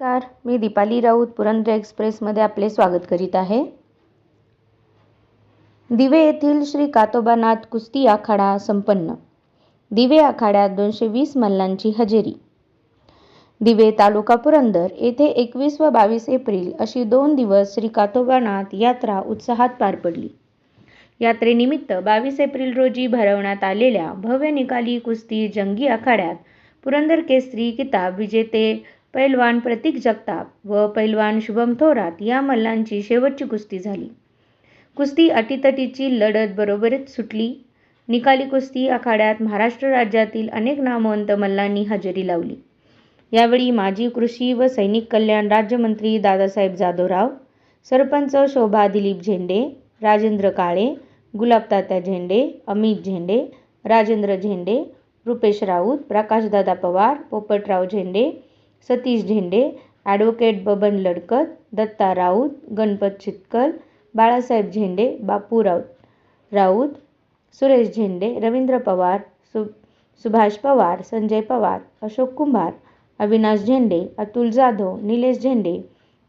नमस्कार मी दीपाली राऊत पुरंदर एक्सप्रेसमध्ये आपले स्वागत करीत आहे. दिवे येथील श्री कातोबानाथ कुस्ती आखाडा संपन्न. दिवे आखाड्यात दोनशे वीस मल्लांची हजेरी. दिवे तालुका पुरंदर येथे एकवीस व बावीस एप्रिल अशी दोन दिवस श्री कातोबानाथ यात्रा उत्साहात पार पडली. यात्रेनिमित्त बावीस एप्रिल रोजी भरवण्यात आलेल्या भव्य निकाली कुस्ती जंगी आखाड्यात पुरंदर केसरी किताब विजेते पैलवान प्रतीक जगताप व पैलवान शुभम थोरात या मल्लांची शेवटची कुस्ती झाली. कुस्ती अटीतटीची लढत बरोबरीत सुटली. निकाली कुस्ती आखाड्यात महाराष्ट्र राज्यातील अनेक नामवंत मल्लांनी हजेरी लावली. यावेळी माजी कृषी व सैनिक कल्याण राज्यमंत्री दादासाहेब जाधवराव सरपंच शोभा दिलीप झेंडे राजेंद्र काळे गुलाबतात्या झेंडे अमित झेंडे राजेंद्र झेंडे रुपेश राऊत प्रकाशदादा पवार पोपटराव झेंडे सतीश झेंडे ॲडव्होकेट बबन लडकत दत्ता राऊत गणपत चितकल बाळासाहेब झेंडे बापू राऊत राऊत सुरेश झेंडे रवींद्र पवार सु सुभाष पवार संजय पवार अशोक कुंभार अविनाश झेंडे अतुल जाधव निलेश झेंडे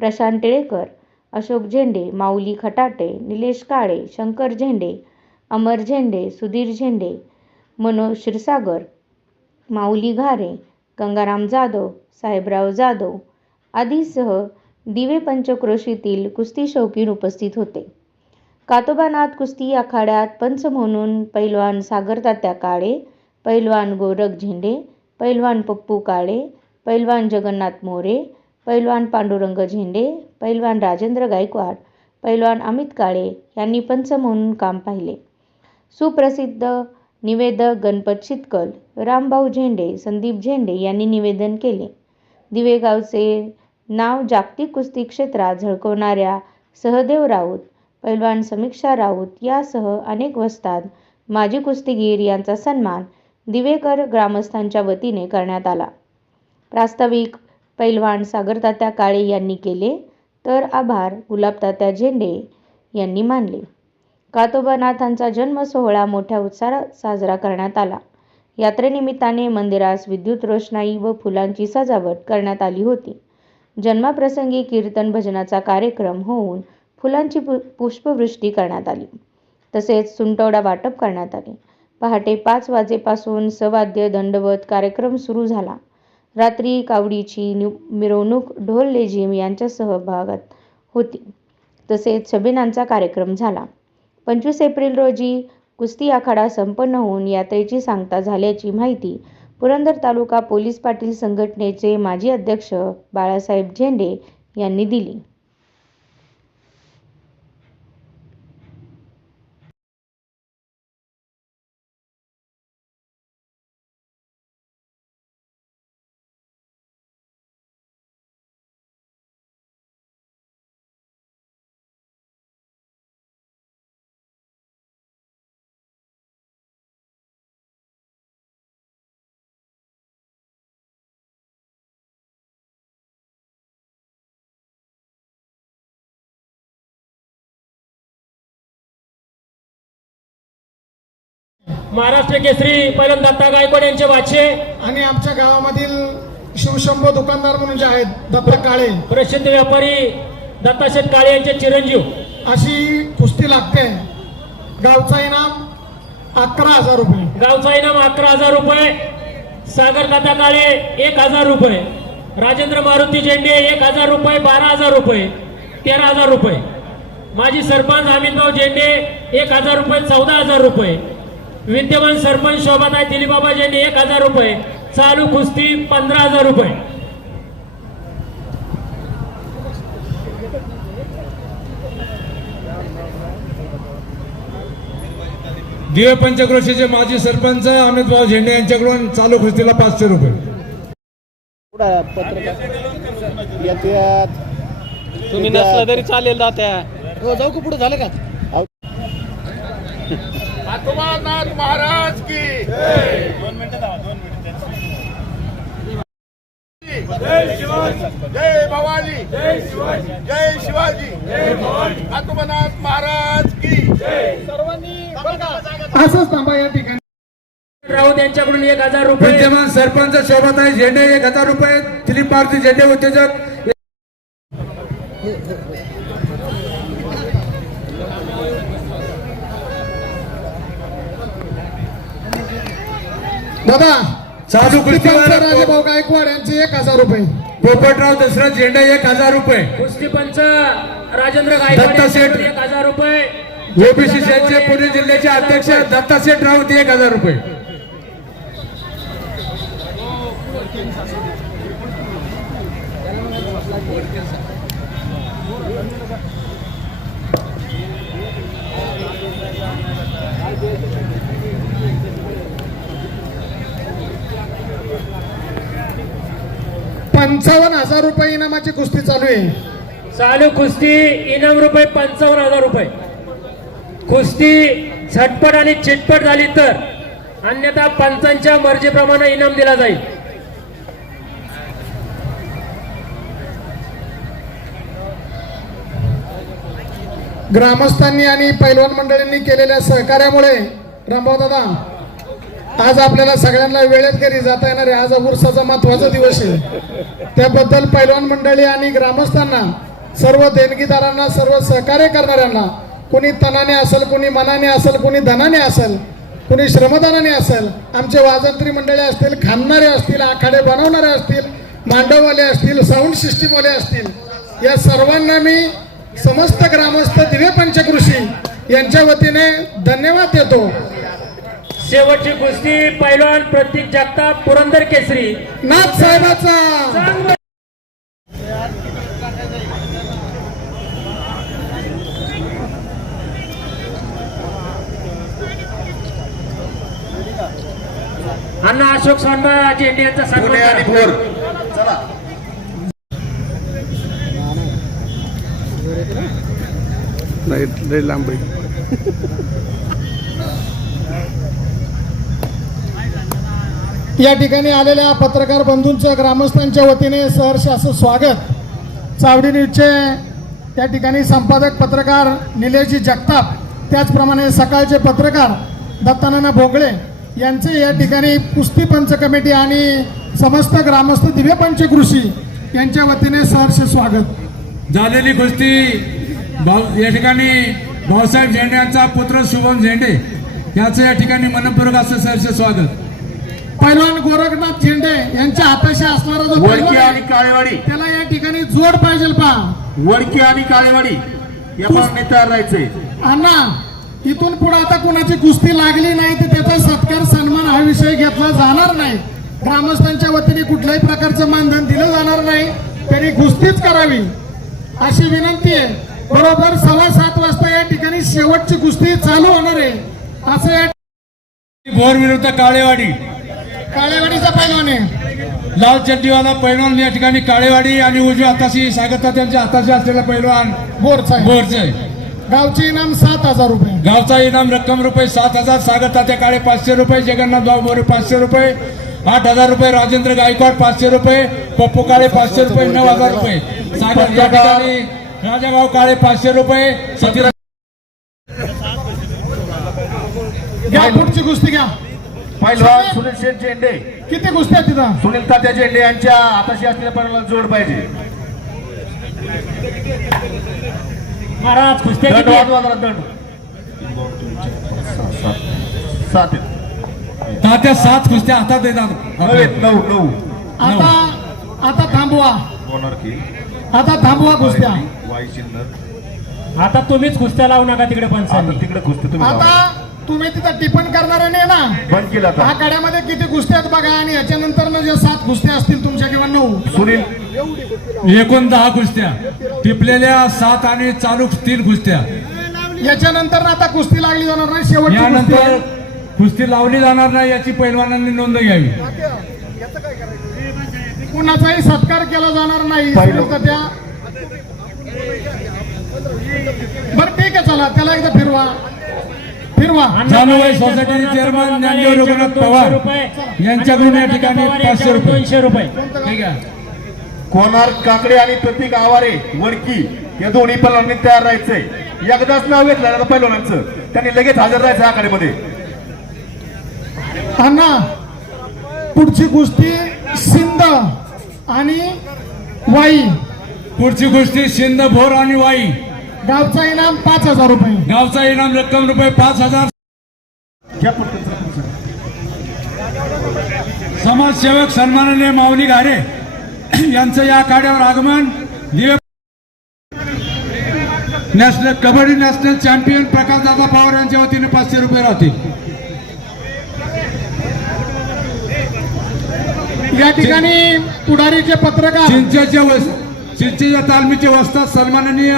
प्रशांत टिळेकर अशोक झेंडे माऊली खटाटे निलेश काळे शंकर झेंडे अमर झेंडे सुधीर झेंडे मनोज क्षीरसागर माऊली घारे गंगाराम जाधव साहेबराव जाधव आदीसह दिवे पंचक्रोशीतील कुस्ती शौकीन उपस्थित होते. कातोबानाथ कुस्ती आखाड्यात पंच म्हणून पैलवान सागरतात्या काळे पैलवान गोरख झेंडे पैलवान पप्पू काळे पैलवान जगन्नाथ मोरे पैलवान पांडुरंग झेंडे पैलवान राजेंद्र गायकवाड पैलवान अमित काळे यांनी पंच म्हणून काम पाहिले. सुप्रसिद्ध निवेदक गणपत शितकल रामभाऊ झेंडे संदीप झेंडे यांनी निवेदन केले. दिवेगावचे नाव जागतिक कुस्ती क्षेत्रात झळकवणाऱ्या सहदेव राऊत पैलवान समीक्षा राऊत यासह अनेक वस्ताद माजी कुस्तीगीर यांचा सन्मान दिवेकर ग्रामस्थांच्या वतीने करण्यात आला. प्रास्ताविक पैलवान सागरतात्या काळे यांनी केले तर आभार गुलाबतात्या झेंडे यांनी मानले. कातोबानाथांचा जन्म सोहळा मोठ्या उत्साहात साजरा करण्यात आला. यात्रेनिमित्ताने मंदिरास विद्युत रोषणाई व फुलांची सजावट करण्यात आली होती. जन्माप्रसंगी कीर्तन भजनाचा कार्यक्रम होऊन फुलांची पु पुष्पवृष्टी करण्यात आली. तसेच सुंटवडा वाटप करण्यात आले. पहाटे पाच वाजेपासून सवाद्य दंडवत कार्यक्रम सुरू झाला. रात्री कावडीची नि मिरवणूक ढोल लेझिम यांच्या सहभागात होती. तसेच छबिनांचा कार्यक्रम झाला. पंचवीस एप्रिल रोजी कुस्ती आखाडा संपन्न होऊन यात्रेची सांगता झाल्याची माहिती पुरंदर तालुका पोलीस पाटील संघटनेचे माजी अध्यक्ष बाळासाहेब झेंडे यांनी दिली. महाराष्ट्र केसरी पहिल्यांदा दत्ता गायकवाड यांचे वाचे. आणि आमच्या गावामधील शिवशंभो दुकानदार म्हणून जे आहेत दत्ता काळे. प्रसिद्ध व्यापारी दत्ताशेठ काळे यांचे चिरंजीव. अशी कुस्ती लागते. गावचा इनाम अकरा हजार रुपये. गावचा इनाम अकरा हजार रुपये. सागर दादा काळे एक हजार रुपये. राजेंद्र मारुती झेंडे एक हजार रुपये. बारा हजार रुपये. तेरा हजार रुपये. माजी सरपंच अमितभाऊ झेंडे एक हजार रुपये. चौदा हजार रुपये. विद्यमान सरपंच शोभाताई दिलीबाबा झेंडे एक हजार रुपये चालू कुस्ती पंधरा हजार रुपये. दिवे पंचक्रोशीचे माजी सरपंच अमित भाऊ झेंडे यांच्याकडून चालू कुस्तीला पाचशे रुपये. तुम्ही नसलं तरी चालेल दात्या हो जाऊ का पुढे? झालं का? महाराज की। जय भवानी। जय शिवाजी। जय शिवाजी। आत्मनाथ महाराज की। असंच थांबा या ठिकाणी. राऊत यांच्याकडून एक हजार रुपये. विद्यमान सरपंच शोभाताई झेंडे एक हजार रुपये. दिलीप मारुती झेंडे उद्योजक. दादा चालू कुस्तीवर राजेभाऊ गायकवाड यांचे एक हजार रुपये. पोपटराव दशरथ झेंडे एक हजार रुपये. कुस्तीपंच राजेंद्र गायकवाड दत्ता शेठ. एक हजार रुपये. ओबीसी सेलचे पुणे जिल्ह्याचे अध्यक्ष दत्ताशेठ राऊत एक हजार रुपये. पंचावन्न हजार रुपये इनामाची कुस्ती चालू आहे. चालू कुस्ती इनाम रुपये पंचावन्न हजार रुपये. कुस्ती झटपट आणि चिटपट झाली तर अन्यथा पंचांच्या मर्जीप्रमाणे इनाम दिला जाईल. ग्रामस्थांनी आणि पैलवान मंडळींनी केलेल्या सहकार्यामुळे रामभाऊ दादा आज आपल्याला सगळ्यांना वेळेत घरी जाता येणार आहे. आज अबुरसाचा महत्त्वाचा दिवस आहे. त्याबद्दल पैलवान मंडळी आणि ग्रामस्थांना सर्व देणगीदारांना सर्व सहकार्य करणाऱ्यांना कोणी तनाने असेल कोणी मनाने असेल कोणी धनाने असेल कोणी श्रमदानाने असेल आमचे वाजंत्री मंडळी असतील खांदणारे असतील आखाडे बनवणारे असतील मांडववाले असतील साऊंड सिस्टीमवाले असतील या सर्वांना मी समस्त ग्रामस्थ दिवे पंचकृषी यांच्या वतीने धन्यवाद देतो. शेवटची कुस्ती पैलवान प्रतीक जगताप पुरंदर केसरी. नाथ साहेबाचा! अण्णा अशोक सोनबा झेंडे यांचा पुणे आणि सन्मान भोर चला. या ठिकाणी आलेल्या पत्रकार बंधूंचं ग्रामस्थांच्या वतीने सहर्ष असं स्वागत. चावडी न्यूजचे त्या ठिकाणी संपादक पत्रकार निलेशजी जगताप त्याचप्रमाणे सकाळचे पत्रकार दत्तानाना भोगळे यांचे या ठिकाणी कुस्ती पंच कमिटी आणि समस्त ग्रामस्थ दिव्य पंचकृषी यांच्या वतीने सहर्ष स्वागत. झालेली कुस्ती भाऊ या ठिकाणी भाऊसाहेब झेंडे यांचा पुत्र शुभम झेंडे याचं या ठिकाणी मनपूर्वक असं सहर्ष स्वागत. पैलवान गोरखनाथ झेंडे यांच्या हाताशी असणारा जो वडकी आणि काळेवाडी. त्याला या ठिकाणी जोड पाहिजे पहा. वडकी आणि काळेवाडी या तयार राहायचंय अण्णा इथून पुढे आता कोणाची कुस्ती लागली नाही तर त्याचा सत्कार सन्मान हा विषय घेतला जाणार नाही. ग्रामस्थांच्या वतीने कुठल्याही प्रकारचं मानधन दिलं जाणार नाही त्यांनी कुस्तीच करावी. अशी विनंती आहे. बरोबर सव्वा सात वाजता या ठिकाणी शेवटची कुस्ती चालू होणार आहे. असं या भोर विरुद्ध काळेवाडी. काळेवाडीचा पैलवान आहे लाल चड्डीवाला पैलवान या ठिकाणी काळेवाडी आणि उजव्या हाताशी सागता त्यांच्या हाताशी असलेला पैलवान बोरचा. बोरचे आहे. गावचे इनाम सात हजार रुपये गावचा इनाम रक्कम रुपये सात हजार सागर तात्या काळे पाचशे रुपये जगन्नाथ भाऊ मोरे पाचशे रुपये आठ हजार रुपये राजेंद्र गायकवाड पाचशे रुपये पप्पू काळे पाचशे रुपये नऊ हजार रुपये सागर या ठिकाणी राजाभाऊ काळे पाचशे रुपये सतीरा घ्या पुढची कुस्ती घ्या पहिलवान सुनील शेठ झेंडे किती कुस्त्या आहेत तिथं? सुनील तात्या झेंडे यांच्या हाताशी असलेल्या पहिला जोड पाहिजे. महाराज कुस्त्या दंड किती आहेत? वाजवा जरा दंड. सात आहेत. तात्या सात कुस्त्या हातात येतात नऊ आहेत, नऊ नऊ. आता आता थांबवा. मोनार्की आता थांबवा कुस्त्या. वाई चिन्ह. आता तुम्हीच कुस्त्या लावू नका तिकडे आता पंचांनी तिकडे खुसते तुम्ही आता लावा. तुम्ही तिथं टिपण करणार नाही ना बंद केलं हा आता कड्यामध्ये किती कुस्त्या आहेत बघा आणि याच्यानंतर जे सात कुस्त्या असतील तुमच्या किंवा नऊ. सुनील. एकूण दहा कुस्त्या टिपलेल्या सात आणि चालू तीन कुस्त्या याच्यानंतर आता कुस्ती लागली जाणार नाही शेवटची कुस्ती यानंतर आहे. कुस्ती लावली जाणार नाही याची पैलवानांनी नोंद घ्यावी. कुणाचाही सत्कार केला जाणार नाही पहिलं. फक्त त्या बरं ठीक आहे चला त्याला एकदा फिरवा. जानुबाई सोसायटीचे चेअरमन ज्ञानदेव रघुनाथ पवार यांच्याकडून या ठिकाणी पाचशे रुपये. दोनशे रुपये. ठीक आहे. कोणार काकडे आणि प्रतीक आवारे वडकी या दोन्ही पैलवानांनी तयार राहायचंय एकदाच नाव घेतलं पैलवानांचं त्यांनी लगेच हजर राहायचं आखाड्यामध्ये अण्णा पुढची कुस्ती सिंध आणि वाई. पुढची गोष्टी सिंध भोर आणि वाई. गावचा इनाम पाच हजार रुपये. गावचा इनाम रक्कम रुपये पाच हजार. समाजसेवक सन्माननीय माऊली घारे यांचं या आखाड्यावर आगमन. Dive national kabaddi national champion Prakash Dada Pawar यांच्या वतीने पाचशे रुपये राहतील. या ठिकाणी पुढारीचे पत्रकार चिंचेचे वस चिंचेच्या तालमीचे वस्ताद सन्माननीय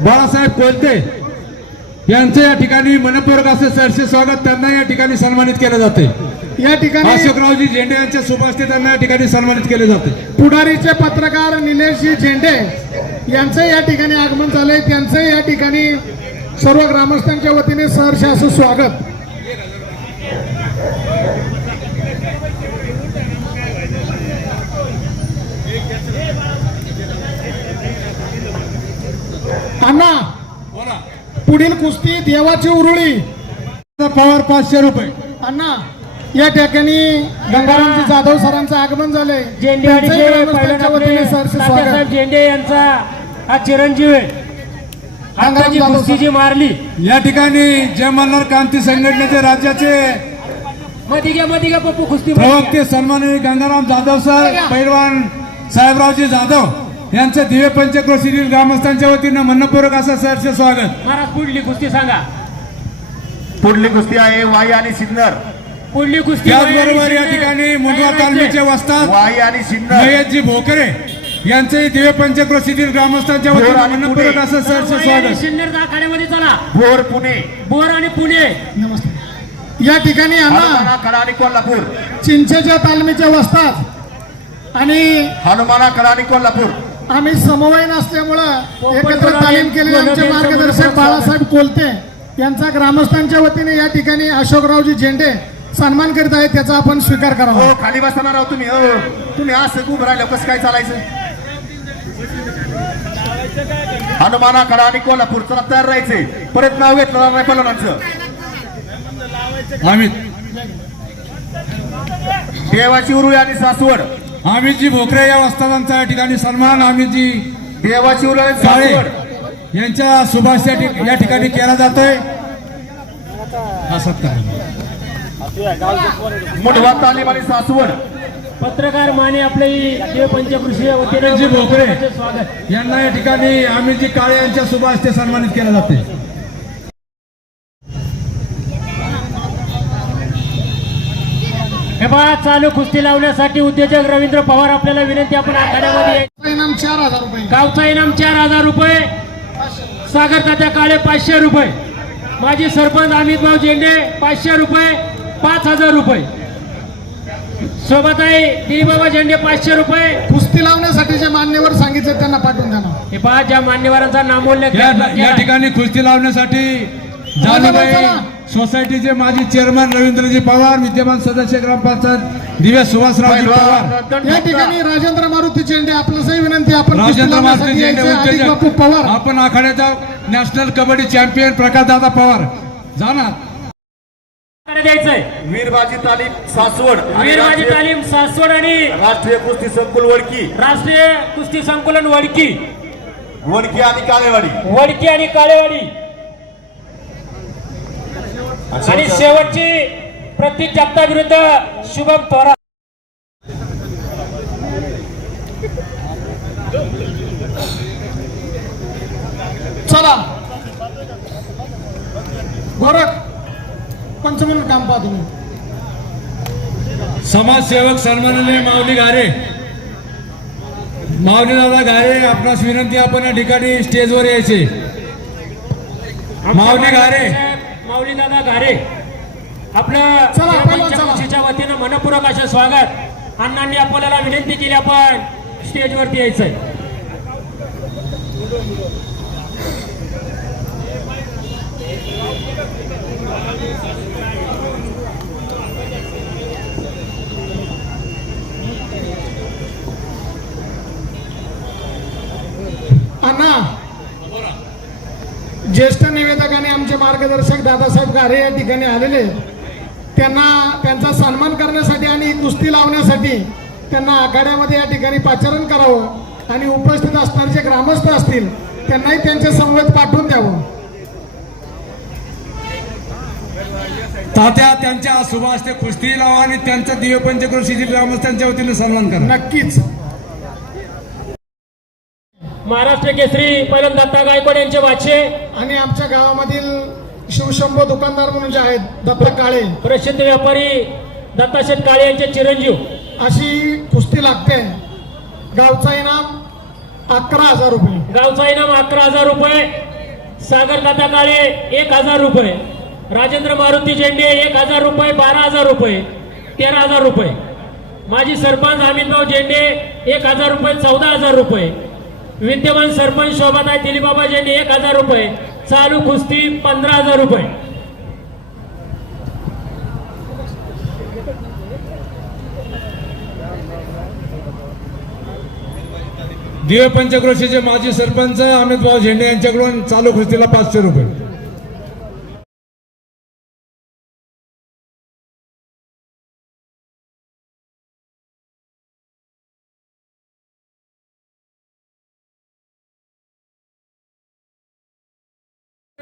बाळासाहेब कोलते यांचं या ठिकाणी मनपूर्वक असे सरसे स्वागत त्यांना या ठिकाणी सन्मानित केलं जाते. या ठिकाणी अशोकरावजी झेंडे यांच्या शुभास्ते त्यांना या ठिकाणी सन्मानित केले जाते. पुढारीचे पत्रकार निलेशजी झेंडे यांचं या ठिकाणी आगमन झालंय. त्यांचं या ठिकाणी सर्व ग्रामस्थांच्या वतीने सहर्ष असं स्वागत अण्णा बोला पुढील कुस्ती देवाची उरुळी. पवार पाचशे रुपये. अण्णा या ठिकाणी गंगारामजी जाधव सरांचं आगमन झालंय. झेंडे यांचा हा चिरंजीव आहे. जी मारली. या ठिकाणी जय मल्हार क्रांती संघटनेचे राज्याचे मध्ये घ्या मध्ये घ्या पप्पू कुस्ती प्रवक्ते सन्माननीय गंगाराम जाधव सर पैलवान साहेबरावजी जाधव. यांचं दिव्य पंचक्रोशीतील ग्रामस्थांच्या वतीनं मनपूर्वक असं सहर्ष स्वागत. महाराज पुढली कुस्ती सांगा. पुढली कुस्ती आहे वाई आणि सिन्नर. पुढली कुस्ती त्याचबरोबर या ठिकाणी मुंडवा तालमीचे वस्ताद वाई आणि सिन्नर. महेशजी भोकरे यांचंही दिव्य पंचक्रोशीतील ग्रामस्थांच्या वतीनं आणि. असं सहर्ष स्वागत. सिन्नर आखाड्यामध्ये चला. भोर पुणे. बोर आणि पुणे. नमस्ते. या ठिकाणी हनुमाना अण्णा कडा आणि कोल्हापूर. चिंचेच्या तालमीचे वसतात आणि हनुमाना कडा आणि कोल्हापूर. आम्ही समवयन असल्यामुळं एकत्र तालीम केलेले आमचे मार्गदर्शक बाळासाहेब कोलते यांचा ग्रामस्थांच्या वतीने या ठिकाणी अशोकरावजी झेंडे सन्मान करीत आहेत त्याचा आपण स्वीकार करावा. हो खाली बसणार आहोत तुम्ही हो. तुम्ही असं उभं राहिलं कसं काय चालायचं? हनुमाना कडा आणि कोल्हापूर चला तयार राहायचे परत नाव घेतलं नाही पलवानांचं देवाची उरुळी आणि सासवड. अमितजी भोकरे या वस्तादांचा या ठिकाणी सन्मान अमितजी काळे. सासवड यांच्या सुभाष या ठिक- या ठिकाणी केला जातोय. हा मुंडवा तालीम आणि सासवड. पत्रकार माने आपले पंचकृषी अमितजी भोकरे यांना या ठिकाणी अमितजी काळे यांच्या सुभाष सन्मानित केलं जाते हे पहा चालू कुस्ती लावण्यासाठी उद्योजक रवींद्र पवार आपल्याला विनंती आपण आखाड्यामध्ये. इनाम चार हजार रुपये. गावचा इनाम चार हजार रुपये. सागर तात्या काळे पाचशे रुपये. माजी सरपंच अमित भाऊ झेंडे पाचशे रुपये पाच हजार रुपये. सोबत आहे दिलीबाबा झेंडे पाचशे रुपये. कुस्ती लावण्यासाठी जे मान्यवर सांगितले त्यांना पाठवून द्या ना. हे पहा ज्या मान्यवरांचा नामोल्लेख या. ठिकाणी कुस्ती लावण्यासाठी जानुबाई सोसायटीचे माजी चेअरमन रवींद्रजी पवार विद्यमान सदस्य ग्रामपंचायत दिव्या सुभाषरावजी पवार. या ठिकाणी राजेंद्र मारुती चेंडे आपल्यासही विनंती आपण राजेंद्र मारुती उद्योजक पवार. आपण आखाड्याचा नॅशनल कबड्डी चॅम्पियन प्रकाशदादा पवार. जाणार वीरबाजी तालीम सासवड आणि वीरबाजी राष्ट्रीय- तालीम सासवड आणि राष्ट्रीय कुस्ती संकुल वडकी. राष्ट्रीय कुस्ती संकुलन वडकी. वडकी आणि काळेवाडी वडकी आणि काळेवाडी आणि शेवटची प्रतीक जगता विरुद्ध शुभम थोरात चला. गोरख पंचमन काम पहा तुम्ही. समाजसेवक सन्माननीय माऊली घारे माऊली दादा घारे आपणास विनंती आपण या ठिकाणी स्टेजवर यायचे. माऊली घारे माऊली दादा घारे आपलं वतीनं मनपूर्वक असं स्वागत. अण्णांनी आपल्याला विनंती केली आपण स्टेजवरती यायचंय. अण्णा ज्येष्ठ निवेदक आणि आमचे मार्गदर्शक दादासाहेब गारे या ठिकाणी आलेले. त्यांना त्यांचा सन्मान करण्यासाठी आणि कुस्ती लावण्यासाठी त्यांना आखाड्यामध्ये या ठिकाणी पाचारण करावं आणि उपस्थित जे ग्रामस्थ असतील त्यांनाही त्यांचे समवेत पाठवून द्यावं. तात्या त्यांच्या सुभाष ते कुस्ती लावा आणि त्यांचा दिव्य पंचक्रोश शिथिल ग्रामस्थांच्या वतीने सन्मान करा. नक्कीच. महाराष्ट्र केसरी पहिल्यांदा दत्ता गायकवाड यांचे वाचे. आणि आमच्या गावामधील शिवशंभो दुकानदार म्हणून जे आहेत दत्त काळे. प्रसिद्ध व्यापारी दत्ताशेठ काळे यांचे चिरंजीव. अशी कुस्ती लागते. गावचा इनाम अकरा हजार रुपये. गावचा इनाम अकरा हजार रुपये. सागर दादा काळे एक हजार रुपये. राजेंद्र मारुती झेंडे एक हजार रुपये. बारा हजार रुपये. तेरा हजार रुपये. माजी सरपंच अमितभाऊ झेंडे एक हजार रुपये. चौदा हजार रुपये. विद्यमान सरपंच शोभाताई दिलीबाबा एक हजार रुपये चालू कुस्ती पंधरा हजार रुपये. दिवे पंचक्रोशीचे माजी सरपंच अमित भाऊ झेंडे यांच्याकडून चालू कुस्तीला पाचशे रुपये.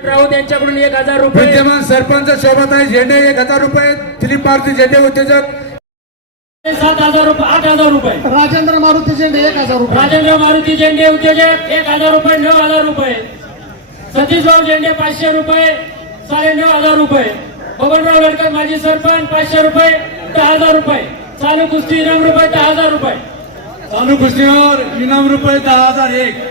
राऊत यांच्याकडून एक हजार रुपये. विद्यमान सरपंच शोभाताई झेंडे एक हजार रुपये दिलीप मारुती झेंडे उद्योजक सात हजार रुपये आठ हजार रुपये. राजेंद्र मारुती झेंडे एक हजार रुपये. राजेंद्र मारुती झेंडे उद्योजक एक हजार रुपये नऊ हजार रुपये. सतीशभाऊ झेंडे पाचशे रुपये साडे नऊ हजार रुपये. बबनराव लडकर माजी सरपंच पाचशे रुपये दहा हजार रुपये. चालू कुस्ती इनाम रुपये दहा हजार रुपये. चालू कुस्तीवर इनाम रुपये दहा हजार एक.